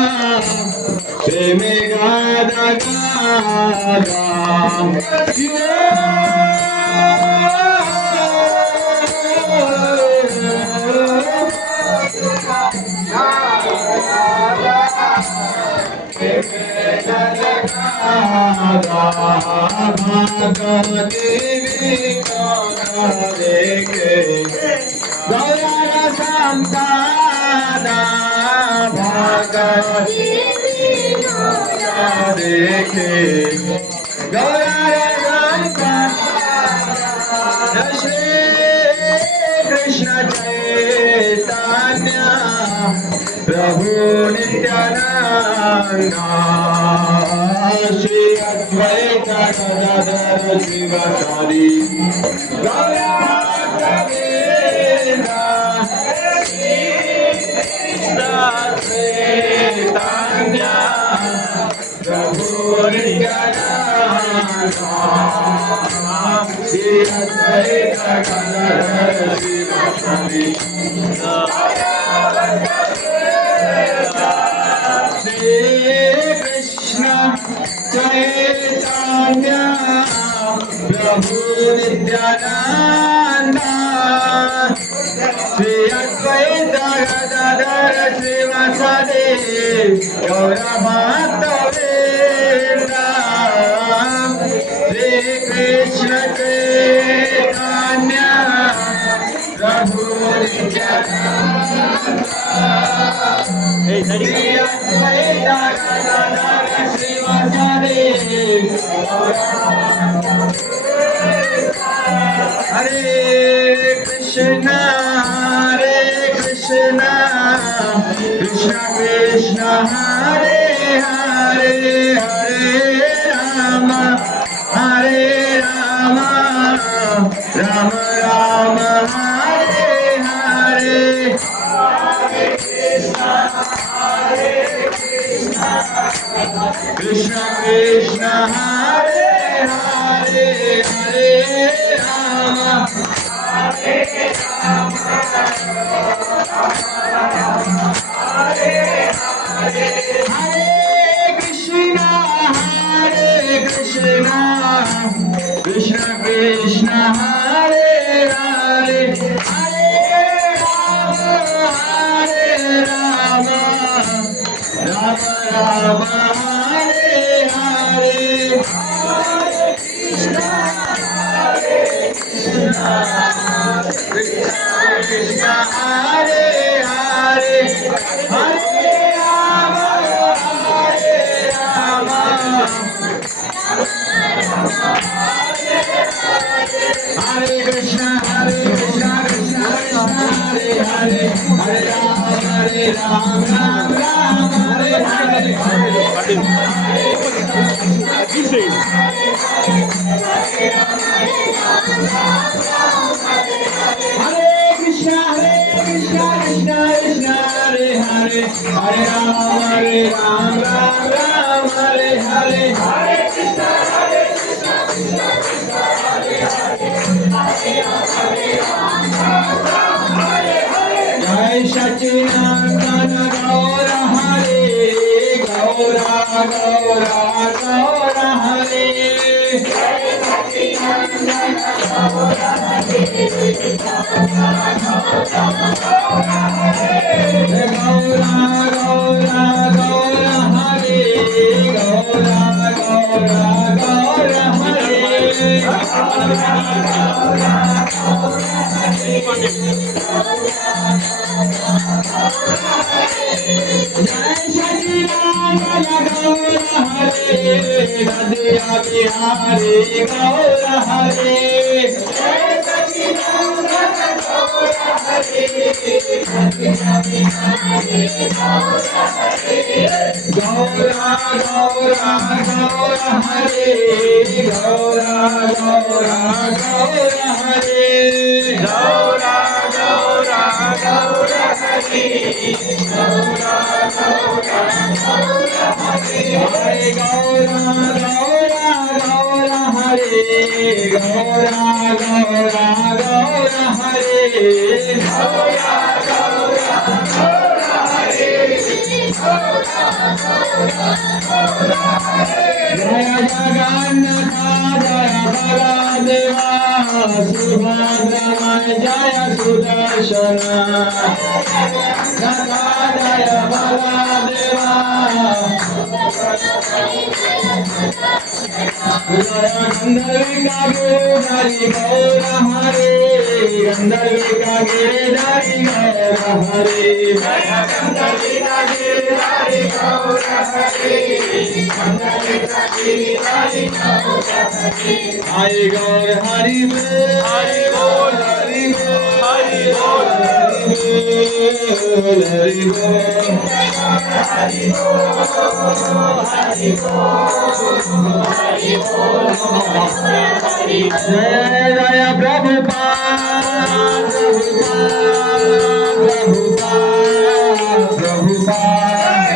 प्रेमे गादा गादा शिव देवी देखे गौर संताना देखे गौर श्री कृष्ण चैतन्य प्रभु नित्यानंद श्री अद्वैत गदाधर शिवाचार्य गौरांग चैतन्य प्रभु नित्यानंद श्री अद्वैत गदाधर शिवाचार्य कृष्ण चैतन्य प्रभु नित्यानंद श्री अद्वैत गदाधर श्रीवासादि गौरभक्तवृंद श्री कृष्ण चैतन्य प्रभु नित्यानंद हरे कृष्ण कृष्ण कृष्ण हरे हरे हरे राम राम राम हरे हरे कृष्ण कृष्ण हरे हरे हरे राम हरे Krishna Krishna Krishna Hare Hare Hare Ram Rama Hare Hare Krishna Hare Hare Hare Rama Hare Krishna Krishna Krishna Hare Hare Hare Ram Ram Ram Hare Hare Hare Krishna Krishna Krishna Hare Hare Hare Ram Ram Ram Hare Hare Jai Sachinandana Gaura Hare Gaura Gaura Gaura Hare Gaura Gaura Gaura Hare Gaura Gaura Gaura Hare Jai Sachinandana Gaura Hare Radha Bihari Gaura Hare Gaura Gaura Gaura Hare Gaura Gaura Gaura Hare Gaura Gaura Gaura Hare Gaura Gaura Gaura Hare Hare Gaura Gaura Gaura Hare Gaura Gaura Gaura Hare Gaura Gaura Gaura Hare Jaya Jagannatha Jaya Baladeva Subhadra Jaya Sudarshana Jaya Jaya Baladeva Jaya Gandharvika Giridhari Gaura Hare Gandharvika Giridhari Gaura Hare Jaya Gandharvika Giridhari Gaura Hare Gandharvika Giridhari Gaura Hare Hari Gaur Hari Bol Hari Bol Hari Bol Hari Bol Hari Bol Hari Bol Hari Bol Hari Bol Jaya Jaya Prabhupada Prabhupada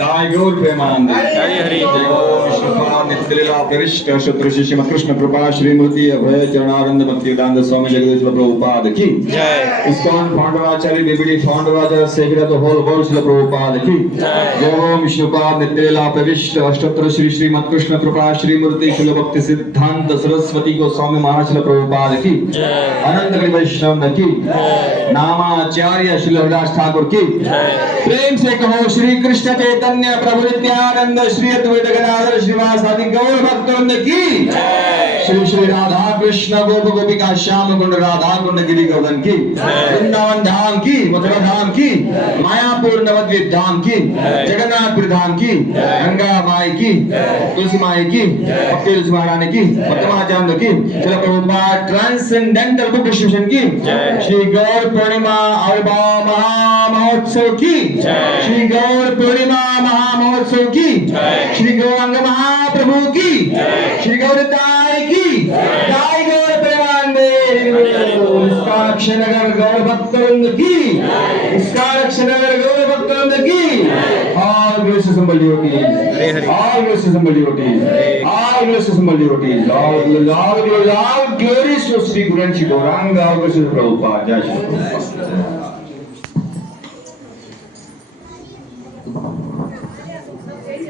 Jai Gaur Premanande Jai Hari Vishnupada Nityalila Pravishta Shatrashi Srimad Krishna Kripa Shri Murti Abhay Charanaranda Bhaktivedanta Swami Jagadeshwara Prabhupada ki Jai ISKCON Pandavacharya BBD Pandavacharya Savior of the whole world Srila Prabhupada ki Jai Om Vishnupada Nityalila Pravishta Shatrashi Srimad Krishna Kripa Shri Murti Srila Bhakti Siddhanta Saraswati Goswami Maharaj Srila Prabhupada ki Ananta Giri Vaishnava ki Namacharya Srila Haridas Thakur ki प्रेम से कहो श्री कृष्ण चैतन्य प्रभु नित्यानंद श्री अद्वैत गदाधर श्रीवासादि गौर भक्तवृंद की श्री श्री राधा कृष्ण गोप गोपिका श्याम कुंड राधा कुंड गिरि गोवर्धन की वृंदावन धाम की मथुरा धाम की मायापुर नवद्वीप धाम की जगन्नाथपुर धाम की गंगा माई की तुलसी माई की भक्ति तुलसी महारानी की भक्तमाचार्य की Shri Prabhupada transcendental book distribution की श्री गौर पूर्णिमा आविर्भाव महामहोत्सव की श्री गौर पूर्णिमा महामहोत्सव की श्री गौरांग महाप्रभु की श्री गौरताई की जय गौर प्रेमानंदे नगर गौर भक्तवृंद की नगर गौर भक्तवृंद की all gracious assembled devotees all gracious assembled devotees all gracious assembled devotees all glories to Sri Guru and Sri Gauranga all gracious Prabhupada Jai Shri Prabhupada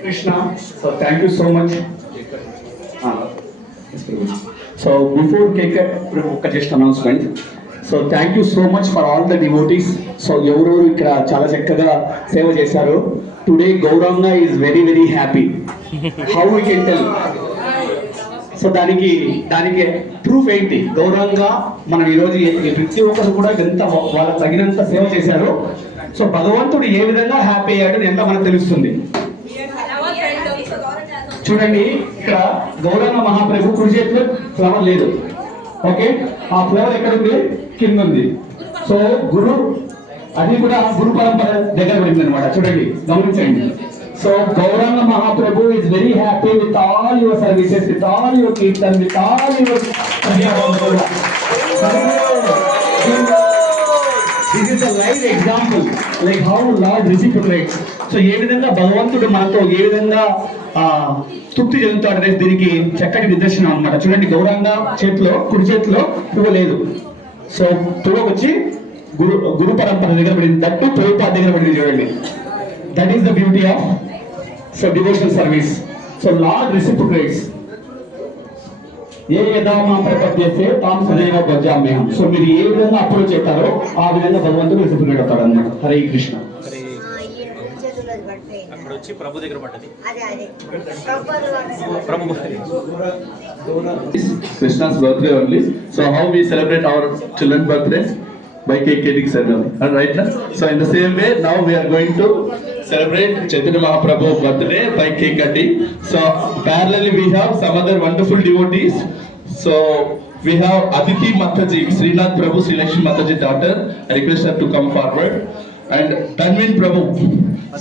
Krishna, so thank you so much. So before cake cut, just announcement. So thank you so much for all the devotees. So ఎవరెవరు ఇక్కడ చాలా చక్కగా సేవ చేశారు. Today Gauranga is very very happy. How we can tell? So దానికి proof ఏంటి? గౌరవంగా మనం ఈరోజు ప్రతి ఒక్కరు కూడా ఎంత వాళ్ళ తగినంత సేవ చేశారు. సో భగవంతుడు ఏ విధంగా హ్యాపీ అయ్యాడు ఎంత మనకు తెలుస్తుంది. చూడండి, ఇక్కడ గౌరవ మహాప్రభు కుడి చేతిలో ఫ్లవర్ లేదు. ఓకే, ఆ ఫ్లవర్ ఎక్కడ ఉంది? కింద ఉంది. సో గురు, అది కూడా గురు పరంపర దగ్గర పడింది అనమాట. చూడండి, గమనించండి. సో గౌరవ మహాప్రభు is very happy with all your services, with all your kirtan, with all your this is a live example like how Lord reciprocates. So ఏ విధంగా భగవంతుడు మనతో ఏ విధంగా తృప్తి చెందుతాడు అనేది దీనికి చక్కటి నిదర్శనం అన్నమాట. చూడండి, గౌరవంగా చేతిలో కుడి చేతిలో పువ్వు లేదు. సో పువ్వు వచ్చి గురు పరంపర దగ్గర పడింది. దట్టు ప్రభుపాద దగ్గర పడింది. చూడండి, that is the beauty of so devotional service. So Lord reciprocates. ఏ యథామా ప్రపద్యతే తాం సదైవ భజామ్యహం. సో మీరు ఏ విధంగా అప్రోచ్ చేస్తారో ఆ విధంగా భగవంతుడు రెసిప్రొకేట్ అవుతాడు అన్నమాట. హరే కృష్ణ. అక్కడ వచ్చి ప్రభు దగ్గర పడ్డది. Krishna's birthday only. So how we celebrate our children's birthday? By cake cutting ceremony. All right, na? So in the same way, now we are going to celebrate Chaitanya Mahaprabhu birthday by cake cutting. So parallelly we have some other wonderful devotees. So we have Aditi Mataji, Srinath Prabhu, Sri Lakshmi Mataji daughter. I request her to come forward. And Tanvin Prabhu,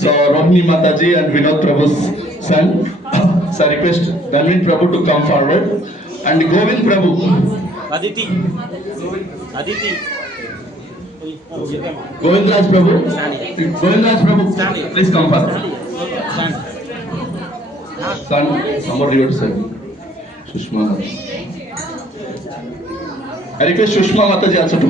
so Rohini Mataji and Vinod Prabhu's son. So I request Tanvin Prabhu to come forward. And Govind Prabhu. Aditi. Govindraj Prabhu. Govindraj Prabhu, please come forward. Son, somebody would say. Sushma. I request Sushma Mataji also to